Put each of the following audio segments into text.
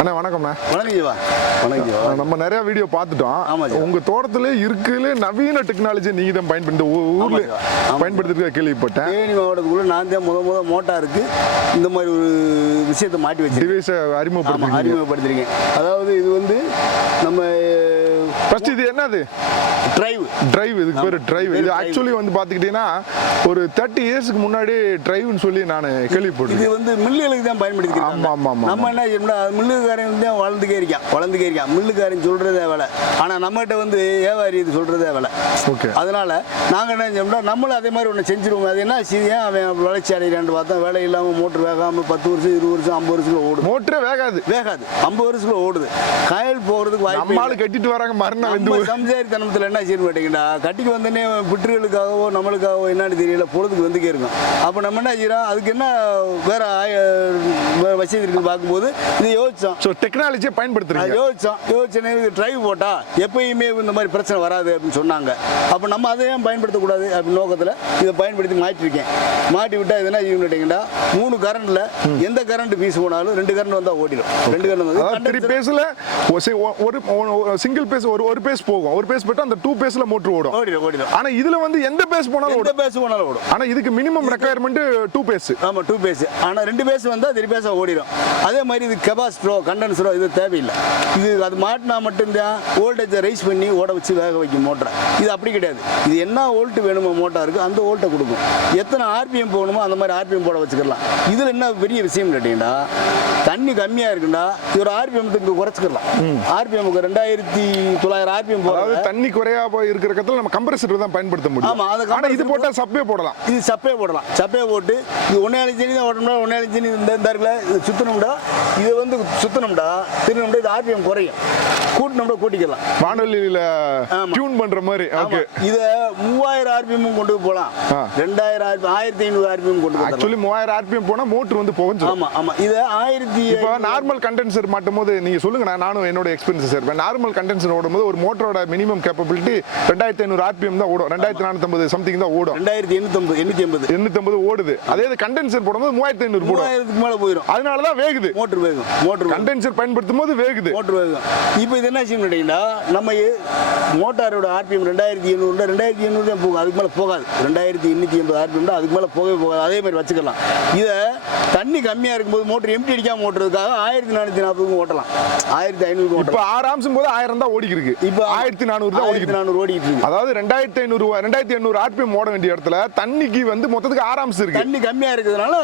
அண்ணா வணக்கம்ண்ணா. வணக்கம். நம்ம நிறைய வீடியோ பார்த்துட்டோம். உங்க தோட்டத்திலே இருக்குல நவீன டெக்னாலஜி நீங்க தான் பயன்படுத்த ஊர்ல பயன்படுத்திருக்க கேள்விப்பட்டேன். தேனி மாவட்டத்துக்குள்ள நான் தான் முத மோட்டாருக்கு இந்த மாதிரி ஒரு விஷயத்தை மாட்டி வச்சு டிவைஸை அறிமுகப்படுத்திருக்கீங்க. அதாவது இது வந்து நம்ம ஃபர்ஸ்ட் இது என்னது டிரைவ் இதுக்கு பேர் டிரைவ். இது ஆக்சுவலி வந்து பாத்துக்கிட்டீங்கன்னா ஒரு 30 இயர்ஸ்க்கு முன்னாடி டிரைவ்னு சொல்லி நான் கேள்விப்பட்டேன். இது வந்து மில்லுகளுக்கு தான் பயன்படுத்திருக்கோம். நம்ம என்ன செய்யணும்னா மில்லுக்காரன் தான் வளர்ந்துக்கே இருக்கான். மில்லுக்காரன் சொல்றதே வேலை, ஆனா நம்மகிட்ட வந்து வியாபாரி இது சொல்றதே வேலை. ஓகே. அதனால நாங்க என்ன செய்யணும்னா நம்மளும் அதே மாதிரி ஒன்று செஞ்சிருவோம். அது என்ன செய்ய அவன் வளர்ச்சி அடையிறான்னு பார்த்தா வேலை இல்லாம மோட்டர் வேகாம 10 வருஷம் 20 வருஷம் 50 வருஷத்துல ஓடுது. மோட்டரே வேகாது 50 வருஷத்துல ஓடுது. காயல் போகிறதுக்கு வாய்ப்பு கட்டிட்டு வராங்க. மறுநாள் சம்சாரித்தனத்தில் என்ன செய்ய மாட்டேங்கடா கட்டிக்கு வந்தோடனே பிட்டுகளுக்காகவோ நம்மளுக்காகவோ என்னன்னு தெரியல பொழுதுக்கு வந்துக்கே இருக்கும். அப்போ நம்ம என்ன செய்யறோம், அதுக்கு என்ன வேற வசதி இருக்குன்னு பார்க்கும்போது இது யோசிச்சோம். ஸோ டெக்னாலஜியை பயன்படுத்துறோம். யோசிச்சோன்னே டிரைவ் போட்டா எப்பயுமே இந்த மாதிரி பிரச்சனை வராது அப்படின்னு சொன்னாங்க. அப்போ நம்ம அதை ஏன் பயன்படுத்தக்கூடாது அப்படின்னு நோக்கத்தில் இதை பயன்படுத்தி மாட்டிருக்கேன். மாட்டி விட்டா இது என்ன செய்ய மாட்டேங்கடா 3 கரண்ட்ல எந்த கரண்ட் பீஸ் போனாலும் 2 கரண்ட் வந்தா ஓடிடும். 2 கரண்ட் ஒரு சிங்கிள் பேஸ் ஒரு பேஸ் போகும். ஒரு பேஸ் போட்டா அந்த 2 பேஸ்ல மோட்டர் ஓடும். ஆனா இதுல வந்து எந்த பேஸ் போனாலும் ஓடும். ஆனா இதுக்கு மினிமம் ரெக்குயர்மென்ட் 2 பேஸ். ஆமா 2 பேஸ். ஆனா 2 பேஸ் வந்தா 3 பேஸா ஓடிடும். அதே மாதிரி இது கெபாசிட்டரோ கண்டென்சரோ இது தேவையில்லை. இது அது மாட்டினா மட்டும்தான் வோல்டேஜை ரைஸ் பண்ணி ஓட வச்சு வேக வைக்கும் மோட்டரை. இது அப்படி கிடையாது. இது என்ன வோல்ட் வேணுமோ மோட்டாருக்கு அந்த வோல்ட்டை கொடுக்கும். எத்தனை ஆர்பிஎம் போகணுமோ அந்த மாதிரி ஆர்பிஎம் போட வச்சுக்கலாம். இதுல என்ன பெரிய விஷயம் கேட்டீங்கன்னா தண்ணி கம்மியா இருக்குன்னா ஒரு ஆர்பிஎம் குறைச்சிக்கலாம். ஆர்பிஎம் 2900 ஆர்பிஎம் போறது தண்ணி குறையா இருக்கிற இடத்துல நம்ம கம்ப்ரஸர் தான் பயன்படுத்த முடியும். ஆமா ஆனா இது போட்டா சப்பே போடலாம். இது சப்பே போட்டு இது 1.5 இன்ச் தான் ஓடணும்னா 1.5 இன்ச் இந்த இருக்குல சுத்தணும்டா. இது வந்து சுத்தணும்டா திருணும்டா இது ஆர்பிஎம் குறையும். கூட்டணும்டா கூட்டிக்கலாம். வானொலியில டியூன் பண்ற மாதிரி. ஓகே. இத 3000 ஆர்பிஎம் கொண்டு போலாம். 2000 1500 ஆர்பிஎம் கொண்டு போலாம். ஆக்சுவலி 3000 ஆர்பிஎம் போனா மோட்டர் வந்து போகும். ஆமா இது 1000 இப்போ நார்மல் கண்டென்சர் மாட்டும்போது நீங்க சொல்லுங்க, நானும் என்னோட எக்ஸ்பீரியன்ஸ் சேர்ப்பேன். நார்மல் கண்டென்சர் ஓடும்போது ஒரு மோட்டரோட மினிமம் கேப்பபிலிட்டி 2500 ஆர்பிஎம் தான் ஓடும். 2450 சம்திங் தான் ஓடும். 2880 ஓடுது. அதே கண்டென்சர் போடும்போது 3500 போடும். 3000க்கு மேல போயிடும். அதனால தான் வேகுது மோட்டர் கண்டென்சர் பயன்படுத்தும் போது வேகுது மோட்டர் வேகும். இப்போ இது என்ன செய்யணும் கேட்டீங்கன்னா நம்ம மோட்டாரோட ஆர்பிஎம் 2800 தான் போகும். அதுக்கு மேல போகாது. 2880 ஆர்பிஎம் தான் அதுக்கு மேல போகாது. அதே மாதிரி வச்சுக்கலாம். இதை தண்ணி கம்மியா இருக்கும்போது மோட்டர் எம்டி அடிக்காம ஓட்டுறதுக்காக 1440 ஓட்டலாம். 1500 இப்போ 6 ஆம்ஸும் போது 1000 தான் ஓடிக்கிட்டு இருக்கு. இப்போ 1400 தான் ஓடிக்கிட்டு இருக்கு. அதாவது 2500 ஆர்பிஎம் ஓட வேண்டிய இடத்துல தண்ணிக்கு வந்து மொத்தத்துக்கு 6 ஆம்ஸ் இருக்கு. தண்ணி கம்மியா இருக்கிறதுனால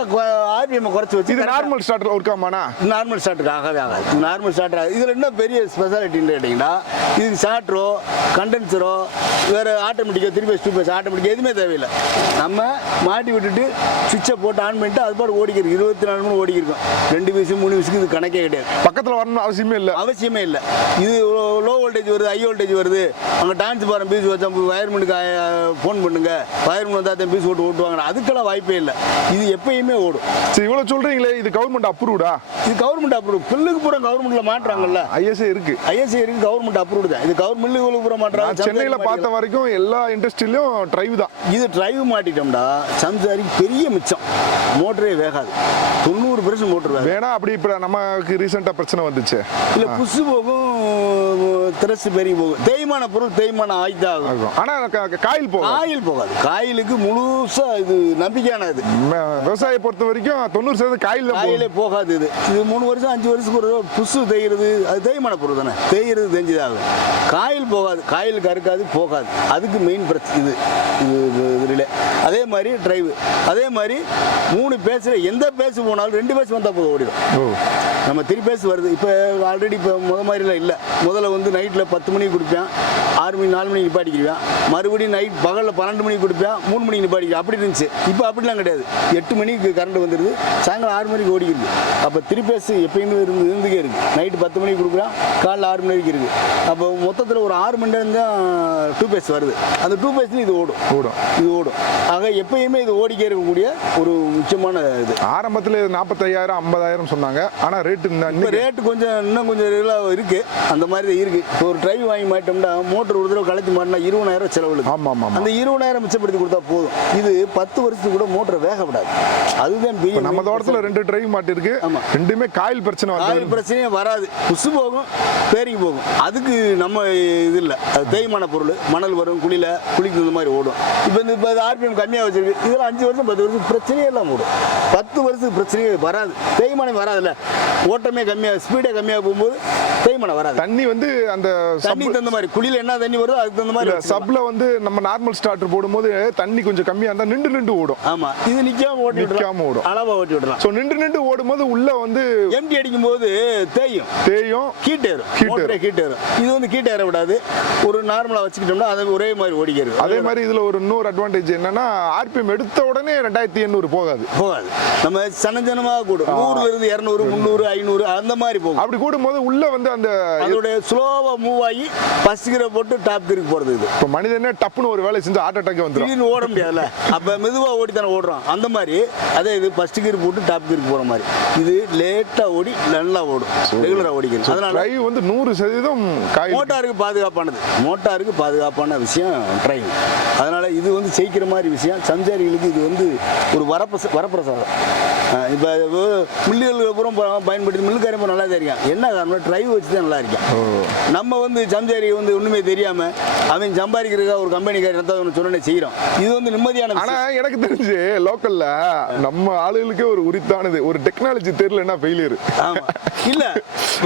ஆர்பிஎம் குறைச்சு வச்சு இது நார்மல் ஸ்டார்டர் ஒர்க் ஆமானா? நார்மல் ஸ்டார்டர் ஆகவே ஆகாது. நார்மல் ஸ்டார்டர் இதுல என்ன பெரிய ஸ்பெஷாலிட்டின்னு கேட்டீங்கன்னா இது ஸ்டார்டரோ கண்டென்சரோ வேற ஆட்டோமேட்டிக்கா 3 பேஸ் 2 பேஸ் ஆட்டோமேட்டிக் எதுவுமே தேவையில்லை. நம்ம மாட்டி விட்டுட்டு சுவிட்சை போட்டு ஆன் பண்ணிட்டு அது பாட்டு ஓடிக்கிறது 24 மணி ஓடிக்கிருக்கும். 2 பீஸ் 3 பீஸுக்கு இது கணக்கே கிடையாது. பக்கத்தில் வரணும் அவசியமே இல்லை. இது லோ வோல்டேஜ் வருது ஹை வோல்டேஜ் வருது அங்கே டிரான்ஸ்பாரம் பீஸ் வச்சா வயர்மெண்ட்டுக்கு ஃபோன் பண்ணுங்க, வயர்மெண்ட் வந்தால் தான் பீஸ் ஓட்டு ஓட்டுவாங்க. அதுக்கெல்லாம் வாய்ப்பே இல்லை. இது எப்பயுமே ஓடும். சரி, இவ்வளோ சொல்றீங்களே, இது கவர்மெண்ட் அப்ரூவ்டா? இது கவர்மெண்ட் அப்ரூவ். பில்லுக்கு பூரா கவர்மெண்ட்ல மாட்டுறாங்கல்ல. ஐஎஸ்ஏ இருக்கு கவர்மெண்ட் அப்ரூவ் தான். இது கவர்மெண்ட் பூரா மாட்டுறாங்க. சென்னையில பார்த்த வரைக்கும் எல்லா இண்டஸ்ட்ரியிலும் டிரைவ் தான். இது டிரைவ் மாட்டிட்டோம்டா சம்சாரிக்கு பெரிய மிச்சம். மோட்டரே வேகாது. 90% மோட்டர் வேணா. அப்படி இப்போ நமக்கு ரீசெண்டாக பிரச்சனை வந்துச்சு. இல்லை புஷ் போகும், திரசு பெரிய போகும். தேய்மான பொருள் தேய்மான ஆயுதம் ஆகும். ஆனால் காயில் போகாது. காயிலுக்கு முழுசா இது நம்பிக்கையானது. விவசாயியை பொறுத்த வரைக்கும் 90% காயிலே போகாது. இது 3 வருஷம் 5 வருஷத்துக்கு ஒரு புஷ் தேய்கிறது. அது தேய்மான பொருள் தானே. தேய்கிறது தெரிஞ்சுதாகும். காயில் போகாது. காயில் கருக்காது போகாது. அதுக்கு மெயின் பிரச்சனை இது. அதே மாதிரி டிரைவ். அதே மாதிரி 3 பேஸ்ல எந்த பேஸ் போனாலும் 2 பேஸ் வந்தால் போதும் ஓடிடும். நம்ம 3 பேஸ் வருது. இப்போ ஆல்ரெடி இப்போ மாதிரிலாம் இல்லை. முதல்ல வந்து நைட்டில் 10 மணிக்கு கொடுப்பேன், 6 மணி 4 மணிக்கு நிப்பாட்டிக்கிடுவேன். மறுபடியும் நைட் பகலில் 12 மணிக்கு கொடுப்பேன், 3 மணிக்கு நிப்பாட்டிக்கிறேன். அப்படி இருந்துச்சு. இப்போ அப்படிலாம் கிடையாது. 8 மணிக்கு கரண்ட் வந்துடுது, சாயங்காலம் 6 மணிக்கு ஓடிக்கிடுது. அப்போ 3 பேஸ் எப்பயுமே இருந்துக்கே இருக்குது. நைட்டு 10 மணிக்கு கொடுக்குறேன், காலைல 6 மணி வரைக்கும் இருக்குது. அப்போ மொத்தத்தில் ஒரு 6 மணி நேரம் தான் 2 பேஸ் வருது. அந்த 2 பேஸ்லையும் இது ஓடும். ஆக எப்பயுமே இது ஓடிக்கே இருக்கக்கூடிய ஒரு முக்கியமான இது. ஆரம்பத்தில் 45,000 50,000 சொன்னாங்க. ஆனால் ரேட்டு இப்போ ரேட்டு கொஞ்சம் இன்னும் கொஞ்சம் இருக்கு, அந்த மாதிரி தான் இருக்கு. இப்போ ஒரு டிரைவ் வாங்கி மாட்டோம்னா மோட்டர் ஒரு தடவை கலத்தி மாட்டினா 20,000 செலவு. ஆமா ஆமா. அந்த 20,000 மிச்சப்படுத்தி கொடுத்தா போதும். இது 10 வருஷத்துக்கு கூட மோட்டர் வேகப்படாது. அதுதான் நம்ம தோட்டத்துல 2 டிரைவ் மாட்டி இருக்கு. ரெண்டுமே காயில் பிரச்சனை காயில் பிரச்சனையே வராது. புசு போகும், பேரிங் போகும். அதுக்கு நம்ம இது இல்லை, அது தேய்மான பொருள். மணல் வரும், குளிக்கு இந்த மாதிரி ஓடும். இப்போ ஆர்பிஎம் கம்மியாக வச்சிருக்கு. இதெல்லாம் 5 வருஷம் 10 வருஷம் பிரச்சனையே எல்லாம் ஓடும். 10 வருஷத்துக்கு பிரச்சனையே வராது. தேய்மானம் வராதுல்ல. ஓட்டமே கம்மியாக, ஸ்பீடே கம்மியாக போகும்போது தேய்மானம் வராது. தண்ணி வந்து அந்த தண்ணி தகுந்த மாதிரி குழியில் என்ன தண்ணி வருதோ அதுக்கு தகுந்த மாதிரி. சப்ல வந்து நம்ம நார்மல் ஸ்டார்டர் போடும்போது தண்ணி கொஞ்சம் கம்மியா இருந்தா நின்று ஓடும். ஆமா, இது நிக்காம ஓடும், அளவா ஓட்டி விடலாம். சோ நின்று ஓடும்போது உள்ள வந்து எம்டி அடிக்கும் போது தேயும் கீட்டேறும். இது வந்து கீட்டேற விடாது. ஒரு நார்மலா வச்சுக்கிட்டோம்னா அது ஒரே மாதிரி ஓடிக்கிறது. அதே மாதிரி இதுல ஒரு இன்னொரு அட்வான்டேஜ் என்னன்னா ஆர்பிஎம் எடுத்த உடனே 2800 போகாது. நம்ம சனஜனமா கூடும். 100ல இருந்து 200 300 500 அந்த மாதிரி போகும். அப்படி கூடும்போது உள்ள வந்து அந்த அதோட ஸ்லோவா மூவ் ஆகி ஃபர்ஸ்ட் கியர் போட்டு டாப் கியருக்கு போறது. இது இப்போ மனிதனே டப்புன்னு ஒரு வேலை செஞ்சு ஹார்ட் அட்டாக் வந்துடும். திடீர்னு ஓட முடியாதுல்ல, அப்ப மெதுவா ஓடி தானே ஓடுறோம். அந்த மாதிரி அதே இது ஃபர்ஸ்ட் கியர் போட்டு டாப் கியருக்கு போற மாதிரி. இது லேட்டா ஓடி நல்லா ஓடும், ரெகுலரா ஓடிக்கும். அதனால டிரைவ் வந்து 100% மோட்டாருக்கு பாதுகாப்பான விஷயம் டிரைவ். அதனால இது வந்து செய்கிற மாதிரி விஷயம். சஞ்சாரிகளுக்கு இது வந்து ஒரு வரப்பிரசாதம். இப்போ மில்லுகள் பூரம் பயன்படுத்தி மில்லுக்காரன் நல்லா தெரியும். என்ன காரணம், டிரைவ் வச்சு தான் நல்லா இருக்கேன். நம்ம வந்து சம்சாரி வந்து ஒண்ணுமே தெரியாம அவன் சம்பாதிக்கிறதுக்காக ஒரு கம்பெனிக்காரன் சொன்னே செய்யறோம். இது வந்து நிம்மதியான. ஆனா எனக்கு தெரிஞ்சு லோக்கல்ல நம்ம ஆளுகளுக்கே ஒரு உரித்தானது, ஒரு டெக்னாலஜி தெரியலன்னா ஃபெயிலியர். ஆமா, இல்ல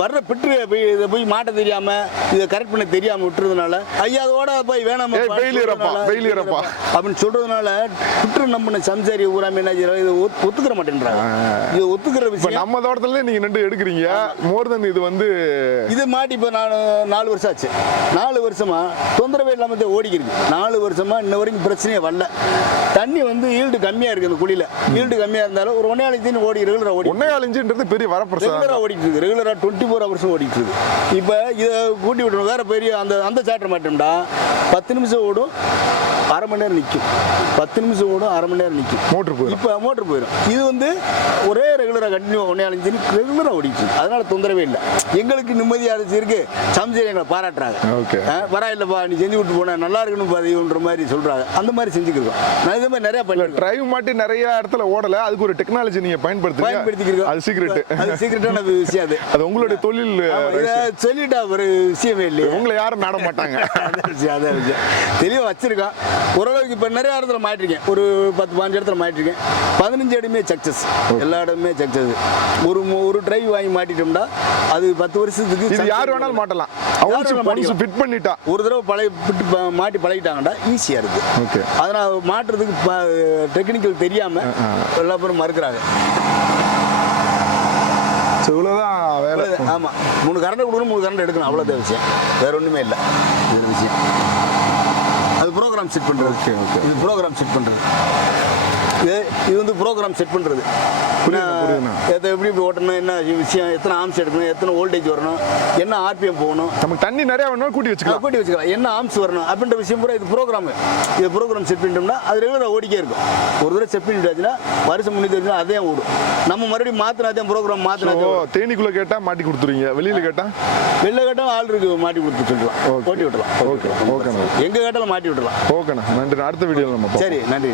வர்ற பிட்டு இதை போய் மாட்ட தெரியாம இதை கரெக்ட் பண்ண தெரியாம விட்டுறதுனால ஐயா அதோட போய் வேணாம் அப்படின்னு சொல்றதுனால பிட்டு நம்ம சம்சாரி ஊராம என்ன செய்யறாங்க, இதை ஒத்துக்கிற மாட்டேன்றாங்க. இது ஒத்துக்கிற விஷயம். நம்ம தோட்டத்துல நீங்க 2 எடுக்கிறீங்க மோர் தென் இது வந்து இது மாட்டி இப்போ நான் 4 வருஷம் ஆச்சு. 4 வருஷமா தொந்தரவே இல்லாம ஓடிக்கிறது. 4 வருஷமா இன்ன வரைக்கும் பிரச்சனையே வரல. தண்ணி வந்து ஈல்டு கம்மியா இருக்கு. அந்த குழியில ஈல்டு கம்மியா இருந்தாலும் ஒரு 1.5 இன்ச்சு ஓடி ரெகுலரா ஓடி 1.5 இன்ச்சுன்றது பெரிய வரப்பிரசாதம். ரெகுலரா ஓடிட்டு இருக்கு. ரெகுலரா 24 ஹவர்ஸ் ஓடிட்டு இருக்கு. இப்போ இதை கூட்டி விடணும். வேற பெரிய அந்த சாட்டர் மாட்டோம்டா 10 நிமிஷம் ஓடும், அரை மணி நேரம் நிற்கும். 10 நிமிஷம் ஓடும், அரை மணி நேரம் நிற்கும். மோட்டர் போயிடும். இப்போ மோட்டர் போயிடும். இது வந்து ஒரே ரெகுலரா கண்டினியூ 1.5 இன்ச்சு ரெகுலரா ஓடிட்டு இருக்கு. அதனால தொந்தரவே இல்லை. எங்களுக்கு நிம்மதியா இருக்கு. சம்சாரி எங்களை பாராட்டுறாங்க. பரவாயில்லப்பா நீ செஞ்சு விட்டு போனா நல்லா இருக்கணும் பதிவுன்ற மாதிரி சொல்றாங்க. அந்த மாதிரி செஞ்சுக்கிறோம். நான் இதே மாதிரி நிறைய பண்ணிருக்கேன். டிரைவ் மாட்டி நிறைய இடத்துல ஓடல. அதுக்கு ஒரு டெக்னாலஜி நீங்க பயன்படுத்திக்கிறோம். அது சீக்ரெட்டான விஷயம். அது உங்களுடைய தொழில். சொல்லிட்டா ஒரு விஷயமே இல்லையா, உங்களை யாரும் நாட மாட்டாங்க. அதான் விஷயம் தெளிவா வச்சிருக்கான். ஓரளவுக்கு இப்ப நிறைய இடத்துல மாட்டிருக்கேன். ஒரு 10-15 இடத்துல மாட்டிருக்கேன். 15 இடமே சக்சஸ். எல்லா இடமே சக்சஸ். ஒரு டிரைவ் வாங்கி மாட்டிட்டோம்னா அது 10 வருஷத்துக்கு யார் வேணாலும் மாட்டலாம். ஃபிட் பண்ணிட்டா ஒரு தடவை மாட்டி பழகிட்டாங்கடா ஈஸியா இருக்கு. அதனால மாட்டுறதுக்கு டெக்னிக்கல் தெரியாம எல்லா பேரும் மறுக்கிறாங்க. ஆமா, 3 கரண்ட் கொடுக்கணும், 3 கரண்ட் எடுக்கணும். அவ்வளோதான் விஷயம், வேற ஒண்ணுமே இல்லை. இது விஷயம் அது ப்ரோக்ராம் செட் பண்றது. இது ப்ரோக்ராம் செட் பண்றது. இது வந்து ப்ரோக்ராம் செட் பண்றது. எப்படி ஓட்டணும், என்ன விஷயம், எத்தனை ஆம்ஸ் எடுக்கணும், எத்தனை வோல்டேஜ் வரணும், என்ன ஆர்பிஎம் போகணும், நமக்கு தண்ணி நிறைய வேணும் கூட்டி வச்சுக்கலாம், என்ன ஆம்ஸ் வரணும் அப்படின்ற விஷயம் பூரா இது ப்ரோக்ராம். இது ப்ரோக்ராம் செட் பண்ணிட்டோம்னா அது ரெகுலராக ஓடிக்கே இருக்கும். ஒரு தடவை செட் பண்ணிட்டாச்சுன்னா வருஷம் முன்னிட்டு அதே ஓடும். நம்ம மறுபடியும் மாத்தினாதான் ப்ரோக்ராம் மாத்தினா. தேனிக்குள்ள கேட்டா மாட்டி கொடுத்துருவீங்க, வெளியில கேட்டா ஆள் இருக்கு மாட்டி கொடுத்து சொல்லுவான், ஓட்டி விட்டுலாம். ஓகே, எங்க கேட்டாலும் மாட்டி விட்டுலாம். ஓகேண்ணா, நன்றி. அடுத்த வீடியோ நம்ம. சரி, நன்றி.